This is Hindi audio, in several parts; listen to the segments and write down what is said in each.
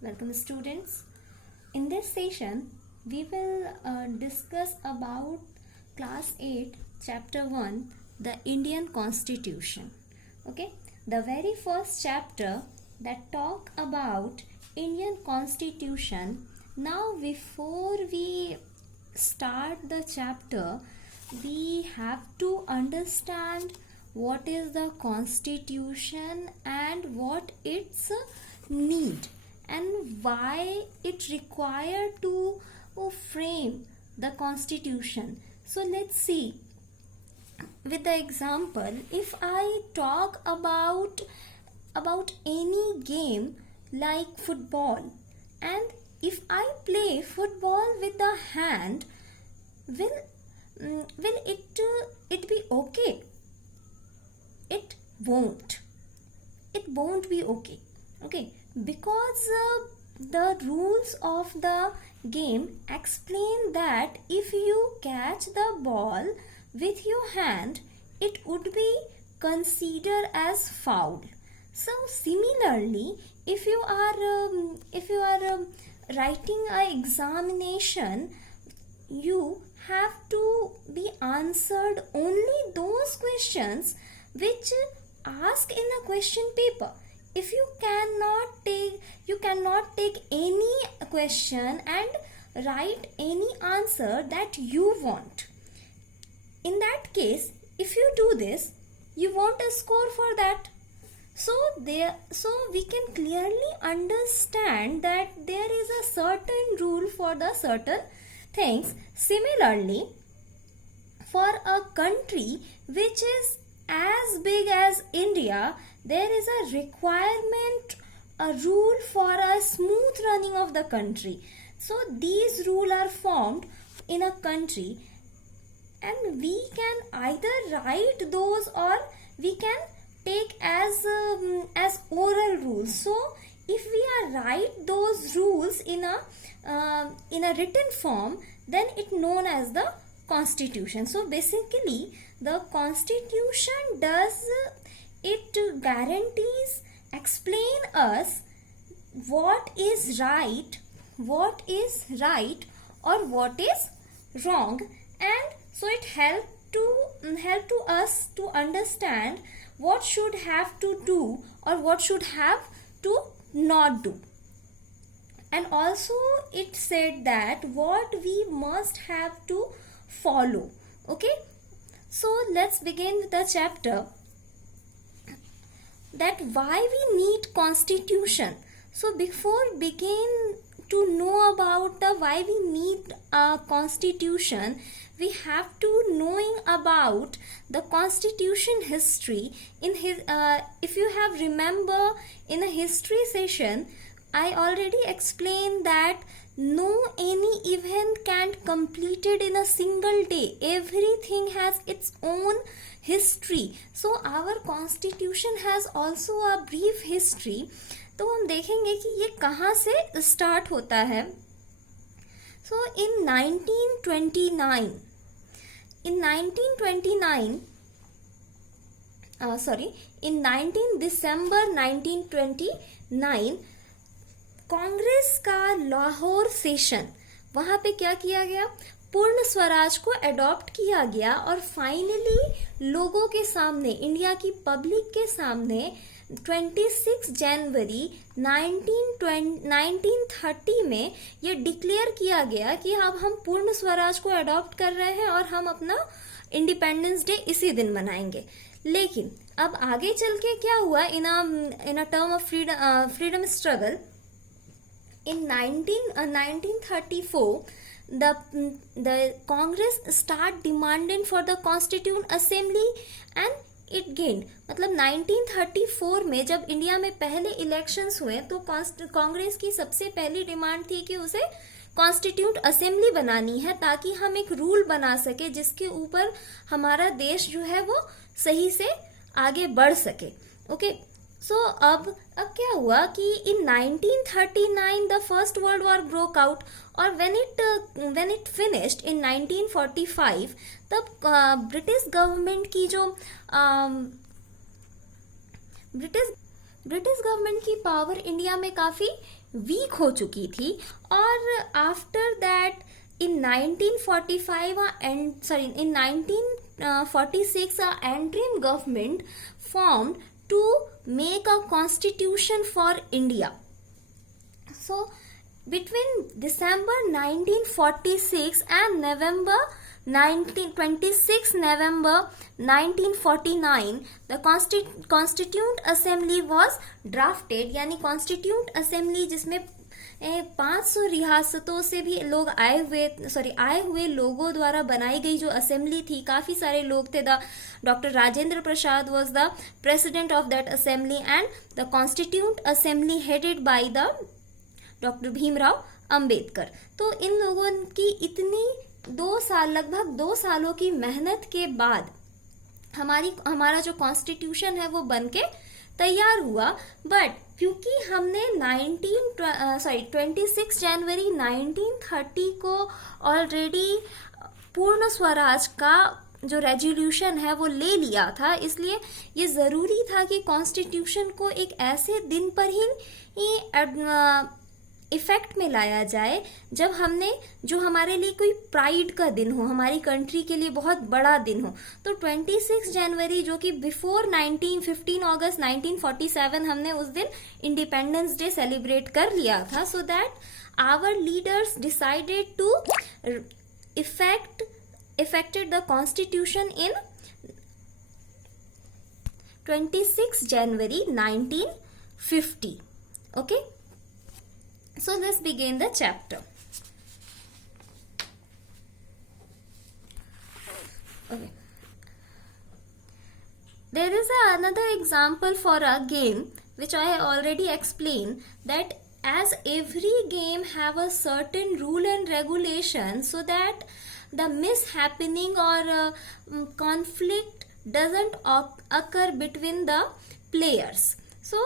Welcome students. In this session, we will discuss about class 8 chapter 1, the Indian Constitution. Okay, the very first chapter that talk about Indian Constitution. Now before we start the chapter, we have to understand what is the Constitution and what its need and why it required to frame the Constitution. So let's see with the example. If I talk about any game like football, and if I play football with the hand, will it be okay? It won't. It won't be okay. Okay, because the rules of the game explain that if you catch the ball with your hand, it would be considered as foul. So similarly, if you are writing an examination, you have to be answered only those questions which ask in a question paper. If you cannot take any question and write any answer that you want. In that case, if you do this, you won't score for that. So we can clearly understand that there is a certain rule for the certain things. Similarly, for a country which is as big as India, there is a requirement, a rule for a smooth running of the country. So these rules are formed in a country, and we can either write those or we can take as oral rules. So if we are write those rules in a written form, then it known as the Constitution. So basically, the Constitution does it guarantees, explain us what is right or what is wrong, and so it help to us to understand what should have to do or what should have to not do. And also it said that what we must have to follow. Okay, so let's begin with the chapter that why we need Constitution. So before begin to know about the why we need a Constitution, we have to knowing about the Constitution history. In his if you have remember in a history session, I already explained that no any event can completed in a single day. Everything has its own history. So our Constitution has also a brief history. तो हम देखेंगे कि ये कहाँ से स्टार्ट होता है. So in 1929 in 19 December 1929 Congress का लाहौर सेशन, वहां पे क्या किया गया, पूर्ण स्वराज को अडॉप्ट किया गया और फाइनली लोगों के सामने, इंडिया की पब्लिक के सामने 26 जनवरी 1930 में ये डिक्लेयर किया गया कि अब हम पूर्ण स्वराज को अडॉप्ट कर रहे हैं और हम अपना इंडिपेंडेंस डे इसी दिन मनाएंगे. लेकिन अब आगे चल के क्या हुआ in a term of freedom struggle. In 1934, the Congress start demanding for the Constituent Assembly and it gained. मतलब 1934 में जब इंडिया में पहले इलेक्शंस हुए तो कांग्रेस की सबसे पहली डिमांड थी कि उसे कॉन्स्टिट्यूट असेंबली बनानी है ताकि हम एक रूल बना सके जिसके ऊपर हमारा देश जो है वो सही से आगे बढ़ सके. ओके, सो अब क्या हुआ कि इन 1939 the first world war broke out और व्हेन इट फिनिश्ड इन 1945 तब ब्रिटिश गवर्नमेंट की जो ब्रिटिश गवर्नमेंट की पावर इंडिया में काफी वीक हो चुकी थी, और after that in 1946 in 1946 a interim government formed to make a constitution for India. So between December 1946 and November 1949 the Constituent Assembly was drafted, यानी Constituent Assembly जिसमें 500 रियासतों से भी लोग आए हुए लोगों द्वारा बनाई गई जो असेंबली थी, काफी सारे लोग थे. Doctor Rajendra Prasad was the president of that assembly and the constituent assembly headed by the doctor Bhimrao Ambedkar. तो इन लोगों की इतनी लगभग 2 सालों की मेहनत के बाद हमारा जो कॉन्स्टिट्यूशन है वो बनके तैयार हुआ. बट क्योंकि हमने 26 जनवरी 1930 को ऑलरेडी पूर्ण स्वराज का जो रेजोल्यूशन है वो ले लिया था, इसलिए ये जरूरी था कि कॉन्स्टिट्यूशन को एक ऐसे दिन पर ही इफेक्ट में लाया जाए जब जो हमारे लिए कोई प्राइड का दिन हो, हमारी कंट्री के लिए बहुत बड़ा दिन हो. तो 26 जनवरी जो कि बिफोर 15 अगस्त 1947 हमने उस दिन इंडिपेंडेंस डे सेलिब्रेट कर लिया था. So that our leaders decided to effected the constitution in 26 January 1950. Okay. So let's begin the chapter. Okay. There is another example for a game which I already explained, that as every game have a certain rule and regulation so that the mishappening or conflict doesn't occur between the players. So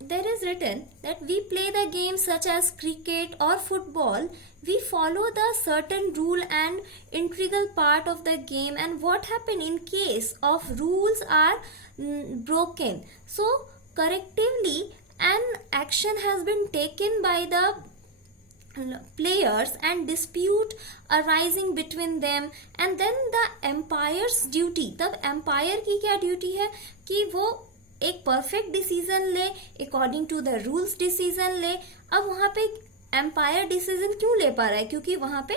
there is written that we play the games such as cricket or football, we follow the certain rule and integral part of the game, and what happen in case of rules are broken. So correctively an action has been taken by the players and dispute arising between them, and then the umpire's duty. तब एम्पायर की क्या ड्यूटी है कि वो एक परफेक्ट डिसीजन ले, according to the rules decision ले. अब वहां पे एम्पायर डिसीजन क्यों ले पा रहा है? क्योंकि वहां पे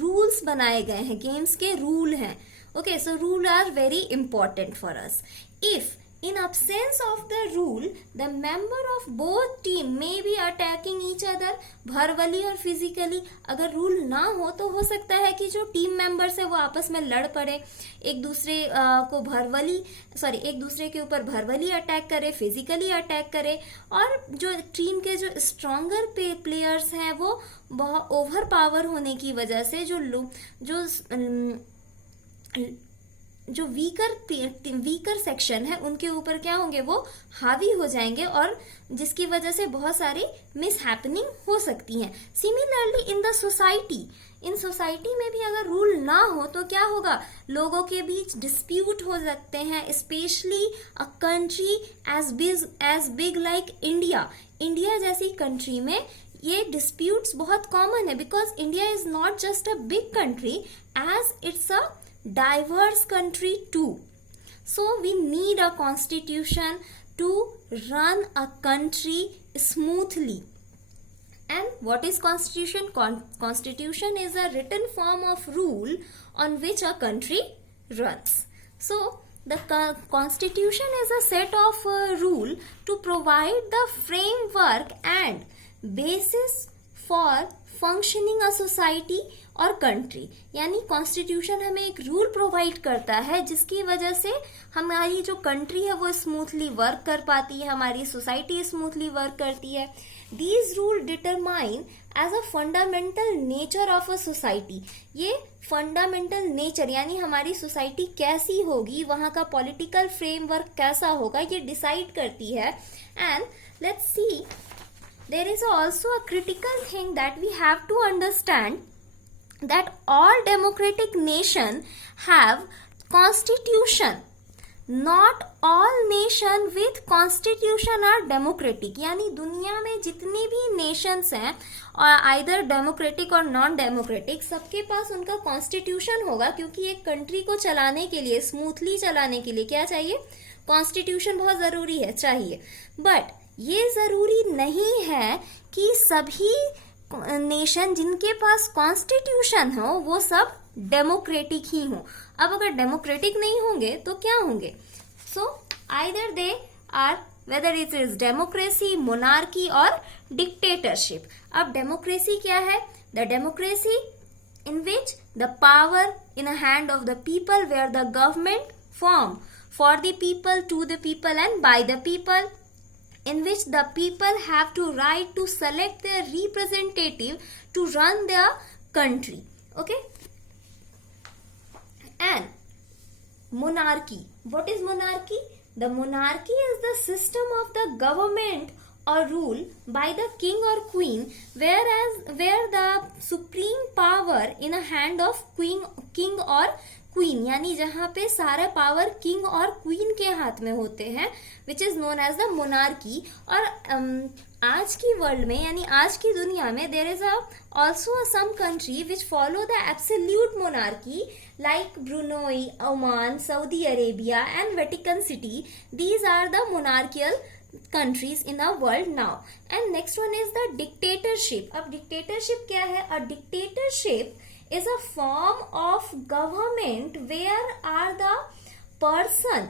रूल्स बनाए गए हैं, गेम्स के रूल हैं. Okay, so rule are very important for us. If in absence of the rule the member of both team may be attacking each other verbally or physically. अगर रूल ना हो तो हो सकता है कि जो टीम मेंबर्स है वो आपस में लड़ पड़े, एक दूसरे के ऊपर वर्बली अटैक करे, फिजिकली अटैक करे, और जो टीम के जो स्ट्रॉन्गर प्लेयर्स हैं वो बहुत ओवर पावर होने की वजह से जो वीकर सेक्शन है उनके ऊपर क्या होंगे, वो हावी हो जाएंगे, और जिसकी वजह से बहुत सारी मिसहैपनिंग हो सकती हैं. सिमिलरली इन द सोसाइटी में भी अगर रूल ना हो तो क्या होगा, लोगों के बीच डिस्प्यूट हो सकते हैं. Specially a country as big like India जैसी कंट्री में ये डिस्प्यूट्स बहुत कॉमन है, because India is not just a big country as it's a diverse country too. So we need a constitution to run a country smoothly. And what is constitution? Constitution is a written form of rule on which a country runs. So the constitution is a set of rule to provide the framework and basis for functioning a society और कंट्री. यानी कॉन्स्टिट्यूशन हमें एक रूल प्रोवाइड करता है जिसकी वजह से हमारी जो कंट्री है वो स्मूथली वर्क कर पाती है, हमारी सोसाइटी स्मूथली वर्क करती है. These rule determine as a fundamental nature of a society. ये फंडामेंटल नेचर यानी हमारी सोसाइटी कैसी होगी, वहां का पॉलिटिकल फ्रेमवर्क कैसा होगा, ये डिसाइड करती है. And let's see, there is also a critical thing that we have to understand, that all democratic nation have constitution. Not all nation with constitution are democratic, यानी दुनिया में जितनी भी नेशंस हैं और आइदर डेमोक्रेटिक और नॉन डेमोक्रेटिक, सबके पास उनका कॉन्स्टिट्यूशन होगा, क्योंकि एक कंट्री को चलाने के लिए, स्मूथली चलाने के लिए क्या चाहिए, कॉन्स्टिट्यूशन बहुत जरूरी है, चाहिए। बट ये जरूरी नहीं है कि सभी नेशन जिनके पास कॉन्स्टिट्यूशन हो वो सब डेमोक्रेटिक ही हो। अब अगर डेमोक्रेटिक नहीं होंगे तो क्या होंगे, so either they are, whether it is democracy, monarchy और डिक्टेटरशिप। अब डेमोक्रेसी क्या है, the democracy in which the power in a hand of the people, where the government form for the people, to the people and by the people, in which the people have to right to select their representative to run their country. Okay, and monarchy, what is monarchy? The monarchy is the system of the government or rule by the king or queen, where the supreme power in a hand of king or queen, यानी जहां पे सारा पावर किंग और क्वीन के हाथ में होते हैं, which is known as the monarchy. और आज की वर्ल्ड में, यानी आज की दुनिया में, there is also some country which follow the absolute monarchy, like Brunei, Oman, Saudi Arabia and Vatican City. These are the monarchial countries in the world now. And next one is the dictatorship. अब dictatorship क्या है? A dictatorship is a form of government where are the person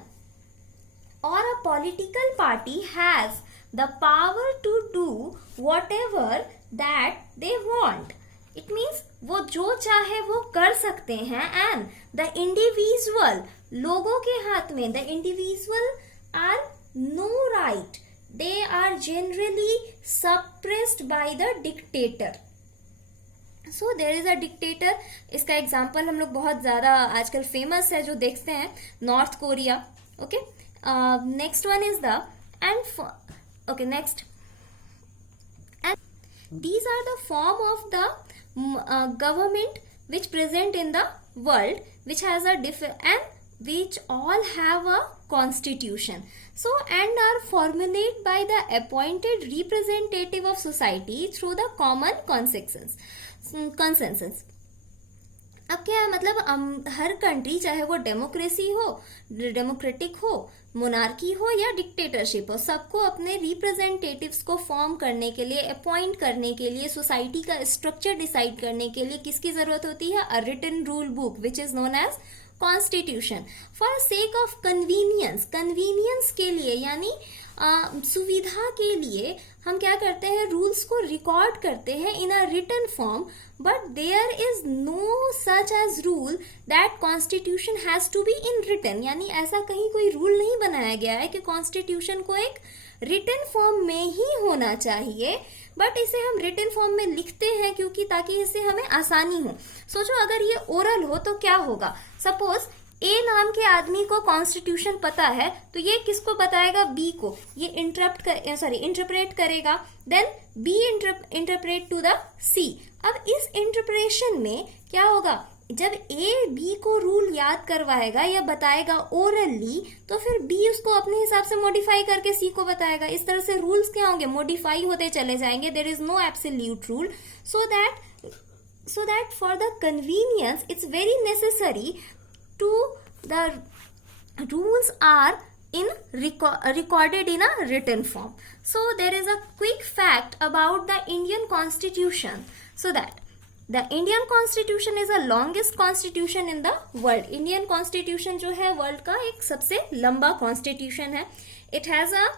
or a political party has the power to do whatever that they want. It means वो जो चाहे वो कर सकते हैं, and the individual, लोगों के हाथ में, the individual are no right, they are generally suppressed by the dictator. So there is a dictator. इसका एग्जाम्पल हम लोग बहुत ज्यादा आजकल फेमस है जो देखते हैं, north Korea. Okay, next one is the okay next, and these are the form of the government which present in the world, which has a and which all have a constitution, so and are formulated by the appointed representative of society through the common consensus. अब क्या है, मतलब हर कंट्री, चाहे वो डेमोक्रेसी हो, डेमोक्रेटिक हो, मोनार्की हो या डिक्टेटरशिप हो, सबको अपने रिप्रेजेंटेटिव्स को फॉर्म करने के लिए, अपॉइंट करने के लिए, सोसाइटी का स्ट्रक्चर डिसाइड करने के लिए किसकी जरूरत होती है, a written rule book which is known as constitution. For sake of convenience, convenience के लिए यानी सुविधा के लिए हम क्या करते हैं, रूल्स को रिकॉर्ड करते हैं in a written form, but there is no such as rule that constitution has to be in written, यानी ऐसा कहीं कोई रूल नहीं बनाया गया है कि कॉन्स्टिट्यूशन को एक रिटन फॉर्म में ही होना चाहिए, बट इसे हम रिटन फॉर्म में लिखते हैं क्योंकि ताकि इससे हमें आसानी हो। सोचो अगर ये ओरल हो तो क्या होगा, सपोज ए नाम के आदमी को कॉन्स्टिट्यूशन पता है तो ये किसको बताएगा, बी को, ये इंटरप्रेट करेगा, then be interpret to the see. अब इस इंटरप्रेशन में क्या होगा, जब ए बी को रूल याद करवाएगा या बताएगा ओरली, तो फिर बी उसको अपने हिसाब से मॉडिफाई करके सी को बताएगा। इस तरह से रूल्स क्या होंगे, मॉडिफाई होते चले जाएंगे। There is no absolute rule, so that for the convenience it's very necessary to the rules are in recorded in a written form. So there is a quick fact about the Indian Constitution, so that the Indian Constitution is the longest constitution in the world. Indian Constitution जो है वर्ल्ड का एक सबसे लंबा कॉन्स्टिट्यूशन है। It has a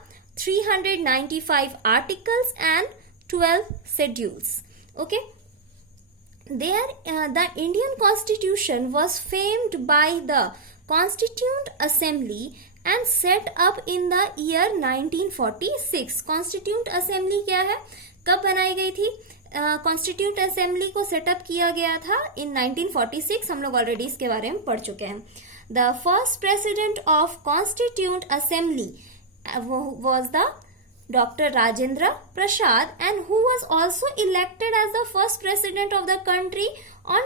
395 articles and 12 schedules. Okay. The Indian Constitution was framed by the Constituent Assembly and set up in the year 1946. Constituent Assembly क्या है, कब बनाई गई थी? Constituent Assembly को सेटअप किया गया था in 1946। हम लोग ऑलरेडी इसके बारे में पढ़ चुके हैं। The first president of Constituent Assembly was the Dr. Rajendra Prasad, and who was also elected as the first president of the country on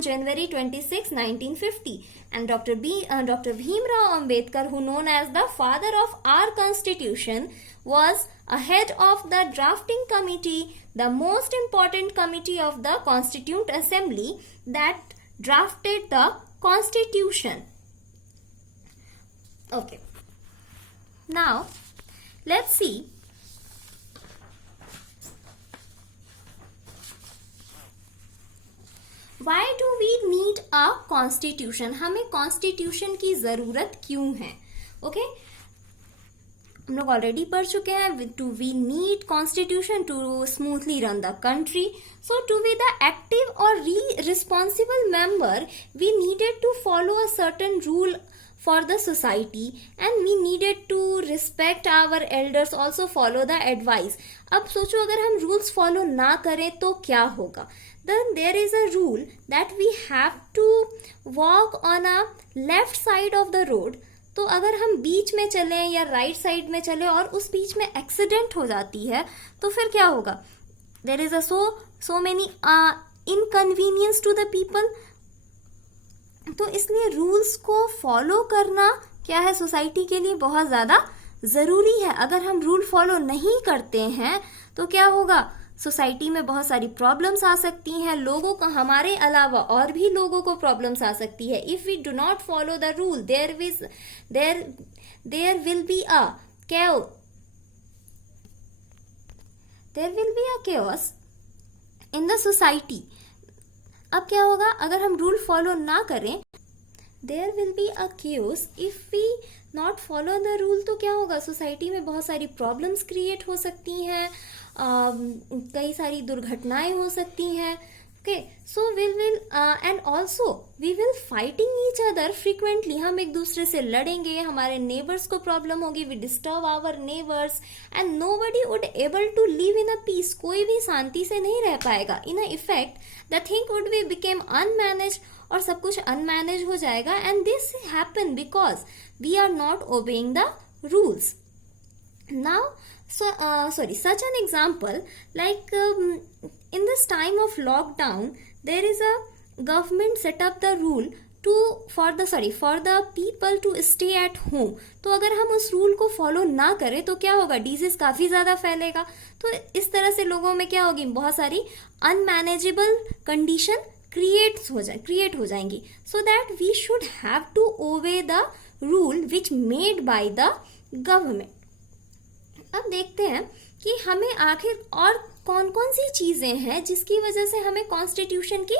January 26, 1950. And Dr. Bhimrao Ambedkar, who known as the father of our constitution, was ahead of the drafting committee, the most important committee of the Constituent Assembly that drafted the constitution. Okay. Now, let's see why do we need a constitution. हमें constitution की ज़रूरत क्यों है? Okay? हम लोग ऑलरेडी पढ़ चुके हैं. We need constitution to smoothly run the country. So to be the active or responsible member, we needed to follow a certain rule for the society, and we needed to respect our elders, also follow the advice. अब सोचो अगर हम rules follow ना करें तो क्या होगा? Then there is a rule that we have to walk on a left side of the road. तो अगर हम बीच में चले या राइट साइड में चले और उस बीच में एक्सीडेंट हो जाती है तो फिर क्या होगा? There is a so many inconvenience to the people. तो इसलिए रूल्स को फॉलो करना क्या है, सोसाइटी के लिए बहुत ज़्यादा ज़रूरी है. अगर हम रूल फॉलो नहीं करते हैं तो क्या होगा? सोसाइटी में बहुत सारी प्रॉब्लम्स आ सकती हैं. लोगों का, हमारे अलावा और भी लोगों को प्रॉब्लम्स आ सकती है. If we do not follow the rule, there will be a chaos in the society. अब क्या होगा अगर हम रूल फॉलो ना करें? There will be a chaos if we not follow the rule. तो क्या होगा? सोसाइटी में बहुत सारी प्रॉब्लम्स क्रिएट हो सकती हैं, कई सारी दुर्घटनाएं हो सकती हैं. Okay, so and also we will fighting each other frequently. हम एक दूसरे से लड़ेंगे, हमारे नेबर्स को प्रॉब्लम होगी, we disturb our neighbours and nobody would able to live in a peace. कोई भी शांति से नहीं रह पाएगा. In a effect the thing would be became unmanage, और सब कुछ अनमैनेज हो जाएगा. And this happen because we are not obeying the rules. Now, such an example, like in this time of lockdown, there is a government set up the rule for the people to stay at home. तो अगर हम उस रूल को फॉलो ना करें तो क्या होगा? डिजीज काफी ज्यादा फैलेगा. तो इस तरह से लोगों में क्या होगी? बहुत सारी अनमैनेजेबल कंडीशन क्रिएट हो जाएंगी. So that we should have to obey the rule which made by the government. अब देखते हैं कि हमें आखिर और कौन कौन सी चीजें हैं जिसकी वजह से हमें कॉन्स्टिट्यूशन की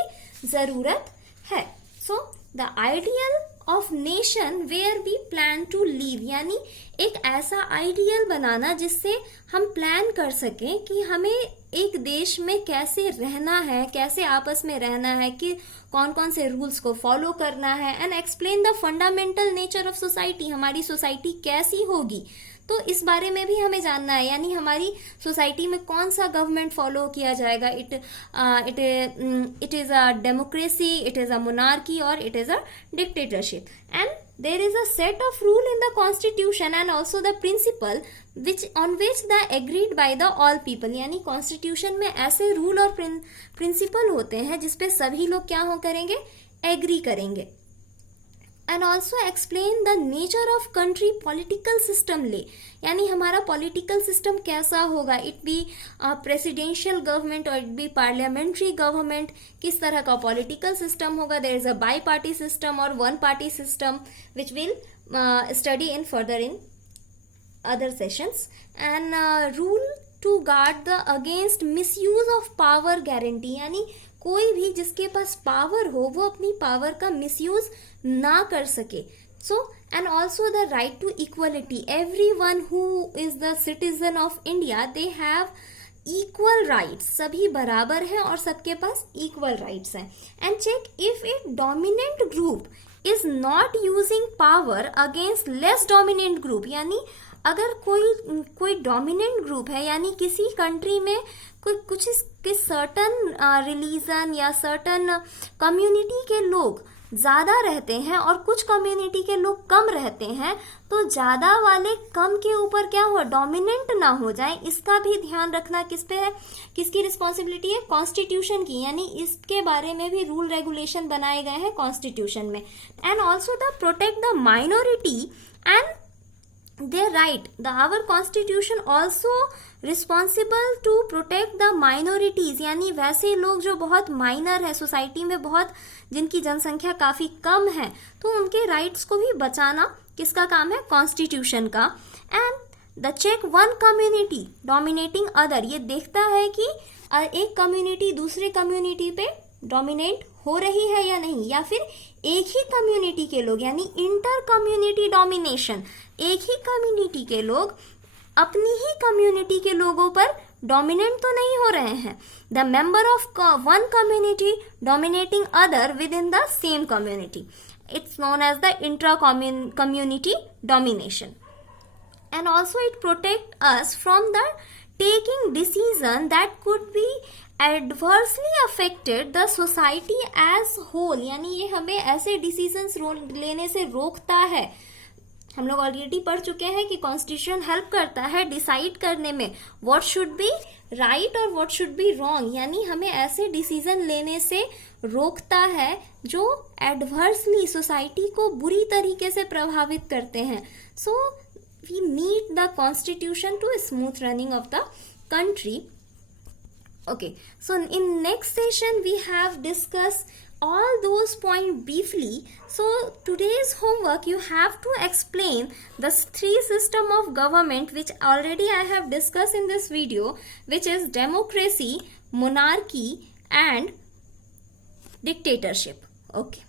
जरूरत है. So the ideal of nation where we plan to live, यानी एक ऐसा आइडियल बनाना जिससे हम प्लान कर सकें कि हमें एक देश में कैसे रहना है, कैसे आपस में रहना है, कि कौन कौन से रूल्स को फॉलो करना है. And explain the fundamental nature of society. हमारी सोसाइटी कैसी होगी तो इस बारे में भी हमें जानना है. यानी हमारी सोसाइटी में कौन सा गवर्नमेंट फॉलो किया जाएगा. It is a democracy, it is a monarchy, और it is a dictatorship. And there is a set of rule in the constitution and also the principle on which the agreed by the all people. यानी कॉन्स्टिट्यूशन में ऐसे रूल और प्रिंसिपल होते हैं जिसपे सभी लोग क्या करेंगे? एग्री करेंगे. And also explain the nature of country political system ले, यानी हमारा पॉलिटिकल सिस्टम कैसा होगा. इट बी प्रेसिडेंशियल गवर्नमेंट और इट बी पार्लियामेंट्री गवर्नमेंट. किस तरह का पॉलिटिकल सिस्टम होगा. There is a bi party system और one party system which will study in further in other sessions. And rule to guard the against misuse of power guarantee, यानी कोई भी जिसके पास पावर हो वो अपनी पावर का मिसयूज ना कर सके. So and also the right to equality. Everyone who is the citizen of India, they have equal rights. सभी बराबर हैं और सबके पास इक्वल राइट्स हैं. And check if it dominant group is not using power against less dominant group. यानी अगर कोई डोमिनेंट ग्रुप है, यानी किसी कंट्री में कुछ सर्टन रिलीजन या सर्टन कम्युनिटी के लोग ज़्यादा रहते हैं और कुछ कम्युनिटी के लोग कम रहते हैं, तो ज़्यादा वाले कम के ऊपर क्या हो, डोमिनेंट ना हो जाए, इसका भी ध्यान रखना किस पे है, किसकी रिस्पॉन्सिबिलिटी है, कॉन्स्टिट्यूशन की। यानी इसके बारे में भी रूल रेगुलेशन बनाए गए हैं कॉन्स्टिट्यूशन में। And also the protect the minority and their right. Our constitution also responsible to protect the minorities, यानी वैसे लोग जो बहुत माइनर है सोसाइटी में, बहुत जिनकी जनसंख्या काफी कम है, तो उनके राइट्स को भी बचाना किसका काम है, कॉन्स्टिट्यूशन का। And the check one community dominating other, ये देखता है कि एक कम्युनिटी दूसरे कम्युनिटी पे डोमिनेट हो रही है या नहीं, या फिर एक ही कम्युनिटी के लोग, यानी इंटर कम्युनिटी डोमिनेशन, एक ही कम्युनिटी के लोग अपनी ही कम्युनिटी के लोगों पर डोमिनेंट तो नहीं हो रहे हैं। The member of one community dominating other with in the same community, it's known as the intra community domination. And also it protect us from the taking decision that could be adversely affected the society as whole, यानी ये हमें ऐसे डिसीजंस लेने से रोकता है। हम लोग ऑलरेडी पढ़ चुके हैं कि कॉन्स्टिट्यूशन हेल्प करता है डिसाइड करने में व्हाट शुड बी राइट और व्हाट शुड बी रॉन्ग, यानी हमें ऐसे डिसीजन लेने से रोकता है जो एडवर्सली सोसाइटी को बुरी तरीके से प्रभावित करते हैं। सो we need the constitution to smooth running of the country. Okay, so in next session we have discussed all those points briefly. So today's homework, you have to explain the three system of government which already I have discussed in this video, which is democracy, monarchy and dictatorship. Okay.